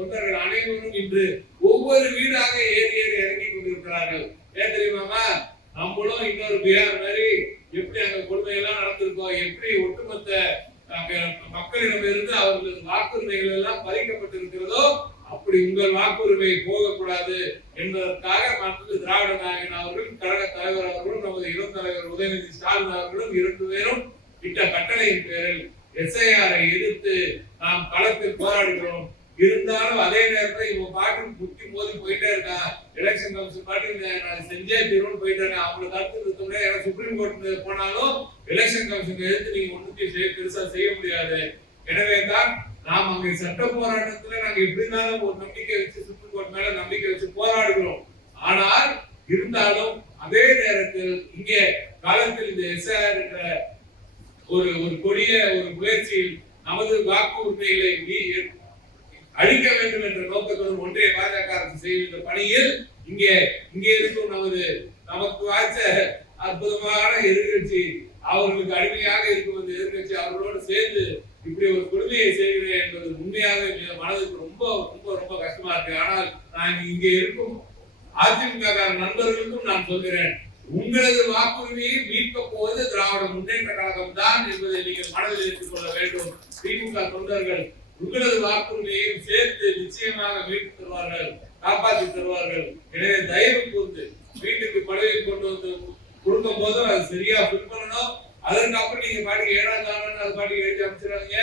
தொண்டர்கள் அனைவரும் இன்று ஒவ்வொரு வீடாக ஏறி ஏறி இறங்கி கொண்டிருக்கிறார்கள். ஏன் தெரியுமாமா? நம்மளும் இன்னொரு பிஆர் மாதிரி எப்படி அங்க கொடுமையெல்லாம் நடந்திருக்கோம், எப்படி ஒட்டுமொத்த மக்களிடம் இருந்து அவர்களது வாக்குரிமைகள் எல்லாம் பறிக்கப்பட்டிருக்கிறதோ அப்படி உங்கள் வாக்குரிமை போகக்கூடாது என்பதற்காக மற்ற திராவிட நாயகன் அவர்கள், கழக தலைவர் அவர்களும், நமது இளம் தலைவர் உதயநிதி ஸ்டாலின் அவர்களும் 2 பேரும் இட்ட கட்டளையின் பேரில் SIR-ஐ எதிர்த்து நாம் களத்தில் போராடுகிறோம். இருந்தாலும் அதே நேரத்தில் இவங்க பாட்டு முட்டி மோதி போயிட்டே இருக்கான். எலெக்ஷன் கமிஷன் பாட்டு நான் செஞ்சே தீர்வுன்னு போயிட்டு இருக்கேன். அவங்களை தடுத்து நிறுத்த முடியாது. சுப்ரீம் கோர்ட் போனாலும் எலெக்ஷன் கமிஷன் எடுத்து நீங்க ஒன்றுத்தையும் பெருசா செய்ய முடியாது. எனவே தான் நாம் அங்கே சட்ட போராட்டத்துல நாங்க எப்படி இருந்தாலும் ஒரு நம்பிக்கை வச்சு சுப்ரீம் கோர்ட் மேல நம்பிக்கை வச்சு போராடுகிறோம். ஆனால் இருந்தாலும் அதே நேரத்தில் இங்கே காலத்தில் இந்த SIR என்ற ஒரு கொடிய ஒரு முயற்சியில் நமது வாக்கு உரிமைகளை அழிக்க வேண்டும் என்ற நோக்கத்துடன் ஒன்றிய பாஜக அரசு செய்கின்ற பணியில் இங்கே இருக்கும் நமக்கு வாய்ச்ச அற்புதமான எதிர்கட்சி, அவர்களுக்கு அடிமையாக இருக்கும் அந்த எதிர்கட்சி அவர்களோடு சேர்ந்து இப்படி ஒரு கொடுமையை செய்கிறேன் என்பது உண்மையாக மனதுக்கு ரொம்ப ரொம்ப ரொம்ப கஷ்டமா இருக்கு. ஆனால் நான் இங்கே இருக்கும் அதிமுக நண்பர்களுக்கும் நான் சொல்கிறேன், உங்களது வாக்குரிமையை மீட்க போவது திராவிட முன்னேற்ற கழகம் தான் என்பதை நீங்கள் மனதில் எடுத்துக் கொள்ள வேண்டும். திமுக தொண்டர்கள் உங்களது வாக்குரிமையையும் சேர்த்து நிச்சயமாக மீட்டு தருவார்கள், காப்பாற்றி தருவார்கள். எனவே தயவு கூர்ந்து வீட்டுக்கு பதவி கொண்டு வந்து கொடுக்கும் போதும் அது சரியா ஃபில் பண்ணணும். அதற்கப்புறம் நீங்க பாட்டுக்கு 7ஆம் தானு அது பாட்டுக்கு எழுதி அமைச்சிடாதீங்க.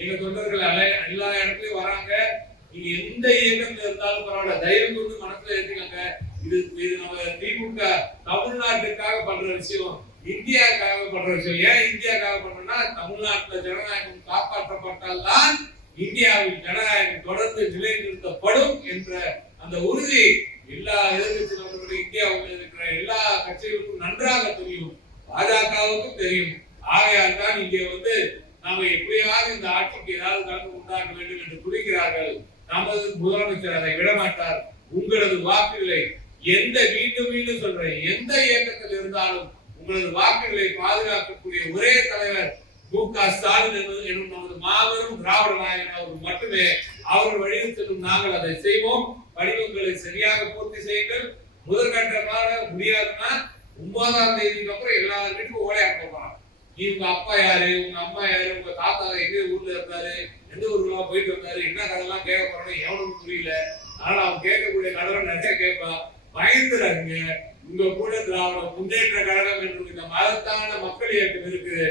எங்க தொண்டர்கள் எல்லா இடத்துலயும் வராங்க. நீங்க எந்த இயக்கத்துல இருந்தாலும் பரவாயில்ல, தயவு கூர்ந்து மனசுல ஏற்றுக்கங்க. இது நம்ம திமுக தமிழ்நாட்டுக்காக பண்ற விஷயம், இந்தியாவுக்காக பண்ற விஷயம். ஏன் இந்தியாவுக்காக பண்றோம்னா, தமிழ்நாட்டுல ஜனநாயகம் காப்பாற்றப்பட்டால் தான் இந்தியாவில் ஜனநாயகம் தொடர்ந்து நிலைநிறுத்தப்படும் என்ற அந்த உறுதி எல்லா எதிர்கட்சி நபர்களும் இந்தியாவில் இருக்கிற எல்லா கட்சிகளுக்கும் நன்றாக தெரியும், பாஜகவுக்கும் தெரியும். ஆகையால் தான் இங்கே நாம எப்படியாவது இந்த ஆட்சிக்கு ஏதாவது கலந்து உண்டாக்க வேண்டும் என்று துடிக்கிறார்கள். நமது முதலமைச்சர் அதை விடமாட்டார். உங்களது வாக்குகளை மீண்டும் சொல்றேன், எந்த இயக்கத்தில் இருந்தாலும் உங்களது வாக்குகளை பாதுகாக்கக்கூடிய ஒரே தலைவர் மு.க. ஸ்டாலின் எனும் நமது மாபெரும் திராவிட நாயகன் அவர்கள் மட்டுமே. அவர்கள் வழியில் செல்லும் நாங்கள் அதை செய்வோம். படிவங்களை சரியாக பூர்த்தி செய்யுங்கள். முதற்கட்டமாக முடியாதுன்னா 9ஆம் தேதிக்கு அப்புறம் எல்லா வீட்டுக்கும் ஓலையாக்க போறாங்க. நீ உங்க அப்பா யாரு, உங்க அம்மா யாரு, உங்க தாத்தா எங்க ஊர்ல இருந்தாரு, எந்த ஊருக்குலாம் போயிட்டு வந்தாரு, என்ன கதைலாம் கேட்க போறோம் எவனுக்கு புரியல. ஆனா அவன் கேட்கக்கூடிய கதை நிறைய கேட்பான். பயந்துறாங்க. உங்க கூட திராவிட முன்னேற்ற கழகம் என்று இந்த மகத்தான மக்கள் இயக்கம் இருக்குது.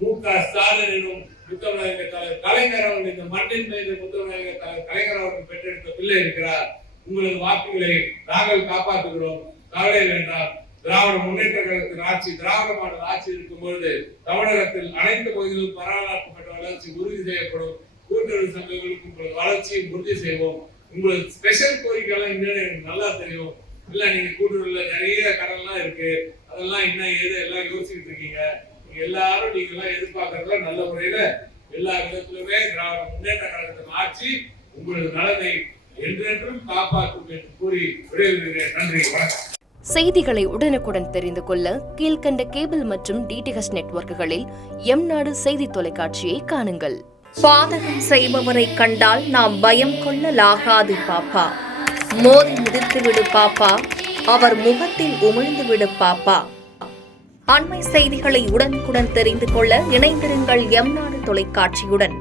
மு.க. ஸ்டாலின் எனும் முத்தமிழக தலைவர் கலைஞர் அவர்கள், இந்த மண்ணின் மீது முத்தமிழக தலைவர் கலைஞர் அவர்கள் பெற்றெடுத்த பிள்ளை இருக்கிறார். உங்களது வாக்குகளை நாங்கள் காப்பாற்றுகிறோம், கவலை வேண்டாம். திராவிட முன்னேற்ற கழகத்தின் ஆட்சி, திராவிட மாடல் ஆட்சி இருக்கும் பொழுது தமிழகத்தில் அனைத்து பகுதிகளிலும் பரவலாக்கப்பட்ட வளர்ச்சி உறுதி செய்யப்படும். கூட்டுறவு சங்கங்களுக்கு உங்களது வளர்ச்சியை உறுதி செய்வோம். உங்களது ஸ்பெஷல் கோரிக்கைலாம் இன்னும் எனக்கு நல்லா தெரியும். இல்ல நீங்க கூட்டுறவுல நிறைய கடன்லாம் இருக்கு, அதெல்லாம் என்ன ஏது எல்லாம் யோசிச்சுட்டு இருக்கீங்க. எல்லாரும் நீங்க எல்லாம் எதிர்பார்க்கறதுல நல்ல முறையில எல்லா விதத்திலுமே திராவிட முன்னேற்ற கழகத்தின் ஆட்சி உங்களது நலனை என்றென்றும் காப்பாற்றும் என்று கூறி விடைபெறுகிறேன். நன்றி, வணக்கம். செய்திகளை உடனுக்குடன் தெரிந்து கொள்ள கீழ்கண்ட கேபிள் மற்றும் DTH நெட்வொர்க்குகளில் எம்நாடு செய்தி தொலைக்காட்சியை காணுங்கள். பாதகம் செய்பவரை கண்டால் நாம் பயம் கொள்ளலாகாது பாப்பா. மோதி மிதித்துவிடு பாப்பா, அவர் முகத்தில் உமிழ்ந்துவிடு பாப்பா. அண்மை செய்திகளை உடனுக்குடன் தெரிந்து கொள்ள இணைந்திருங்கள் எம்நாடு தொலைக்காட்சியுடன்.